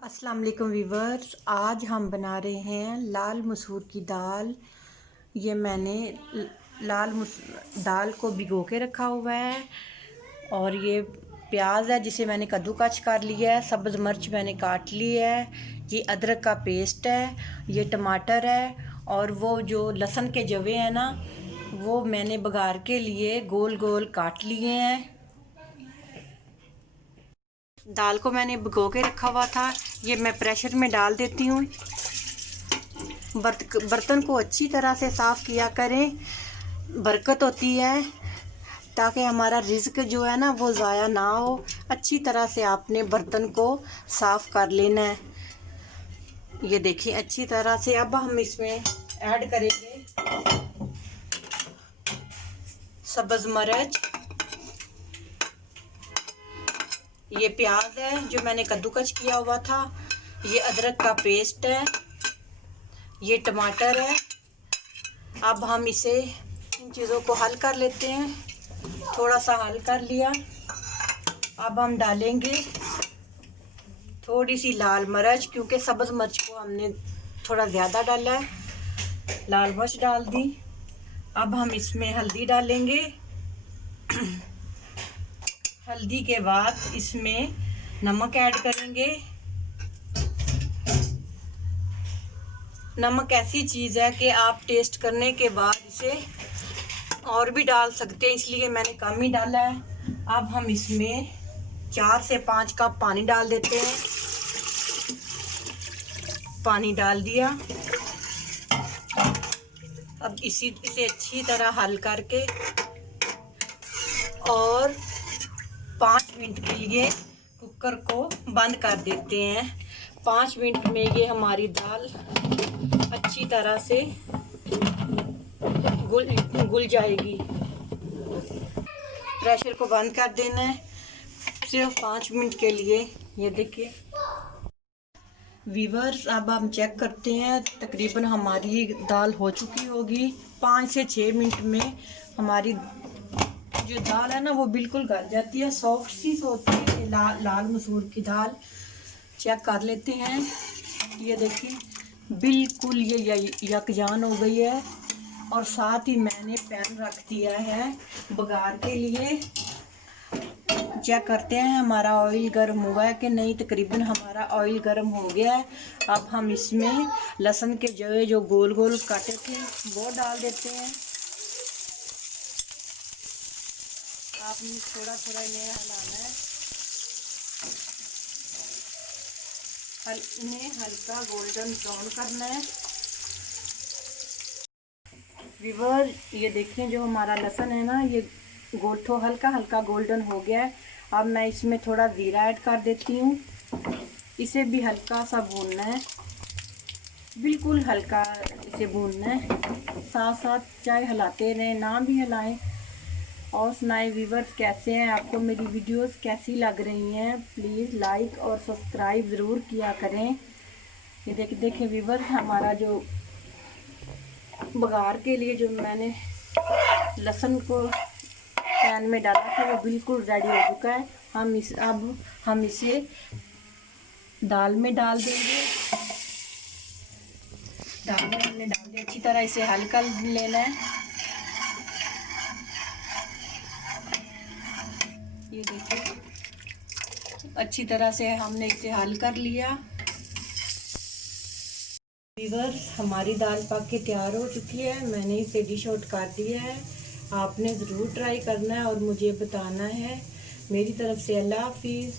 अस्सलाम वालेकुम वीवर्स, आज हम बना रहे हैं लाल मसूर की दाल। ये मैंने दाल को भिगो के रखा हुआ है और ये प्याज है जिसे मैंने कद्दूकस कर लिया है, सब्ज़ मिर्च मैंने काट ली है, ये अदरक का पेस्ट है, ये टमाटर है और वो जो लहसुन के जवे हैं ना, वो मैंने बघार के लिए गोल गोल काट लिए हैं। दाल को मैंने भिगो के रखा हुआ था, ये मैं प्रेशर में डाल देती हूँ। बर्तन को अच्छी तरह से साफ़ किया करें, बरकत होती है, ताकि हमारा रिज़्क जो है ना वो ज़ाया ना हो। अच्छी तरह से आपने बर्तन को साफ़ कर लेना है। ये देखिए अच्छी तरह से। अब हम इसमें ऐड करेंगे सब्ज़ मिर्च, ये प्याज है जो मैंने कद्दूकस किया हुआ था, ये अदरक का पेस्ट है, ये टमाटर है। अब हम इसे इन चीज़ों को हल कर लेते हैं। थोड़ा सा हल कर लिया। अब हम डालेंगे थोड़ी सी लाल मिर्च, क्योंकि सब्ज़ मिर्च को हमने थोड़ा ज़्यादा डाला है, लाल मिर्च डाल दी। अब हम इसमें हल्दी डालेंगे। हल्दी के बाद इसमें नमक ऐड करेंगे। नमक ऐसी चीज़ है कि आप टेस्ट करने के बाद इसे और भी डाल सकते हैं, इसलिए मैंने कम ही डाला है। अब हम इसमें 4 से 5 कप पानी डाल देते हैं। पानी डाल दिया। अब इसे अच्छी तरह हल करके और 5 मिनट के लिए कुकर को बंद कर देते हैं। 5 मिनट में ये हमारी दाल अच्छी तरह से घुल जाएगी। प्रेशर को बंद कर देना है सिर्फ 5 मिनट के लिए। ये देखिए वीवर्स, अब हम चेक करते हैं, तकरीबन हमारी दाल हो चुकी होगी। 5 से 6 मिनट में हमारी जो दाल है ना वो बिल्कुल गल जाती है, सॉफ्ट सी होती है। लाल मसूर की दाल चेक कर लेते हैं। ये देखिए बिल्कुल ये यकजान हो गई है। और साथ ही मैंने पैन रख दिया है बघार के लिए। चेक करते हैं हमारा ऑयल गर्म हुआ है कि नहीं। तकरीबन हमारा ऑयल गर्म हो गया है। अब हम इसमें लहसुन के जवे जो गोल गोल काटे थे वो डाल देते हैं। आपने थोड़ा थोड़ा इन्हें हिलाना है, इन्हें हल्का गोल्डन ब्राउन करना है। व्यूअर ये देखिए जो हमारा लहसुन है ना ये हल्का हल्का गोल्डन हो गया है। अब मैं इसमें थोड़ा ज़ीरा ऐड कर देती हूँ। इसे भी हल्का सा भूनना है, बिल्कुल हल्का इसे भूनना है। साथ साथ चाहे हिलाते रहें ना भी हिलाएं। और सुनाए व्यूअर्स, कैसे हैं आपको मेरी वीडियोस कैसी लग रही हैं? प्लीज़ लाइक और सब्सक्राइब ज़रूर किया करें। ये देखें व्यूअर्स, हमारा जो बघार के लिए जो मैंने लहसुन को पैन में डाला था वो बिल्कुल रेडी हो चुका है। अब हम इसे दाल में डाल देंगे। दाल में हमने डाल दिया, अच्छी तरह इसे हल कर लेना है। ये देखिए अच्छी तरह से हमने इसे हल कर लिया। व्यूअर्स, हमारी दाल पक के तैयार हो चुकी है। मैंने इसे डिश आउट कर दिया है। आपने ज़रूर ट्राई करना है और मुझे बताना है। मेरी तरफ से अल्लाह हाफिज़।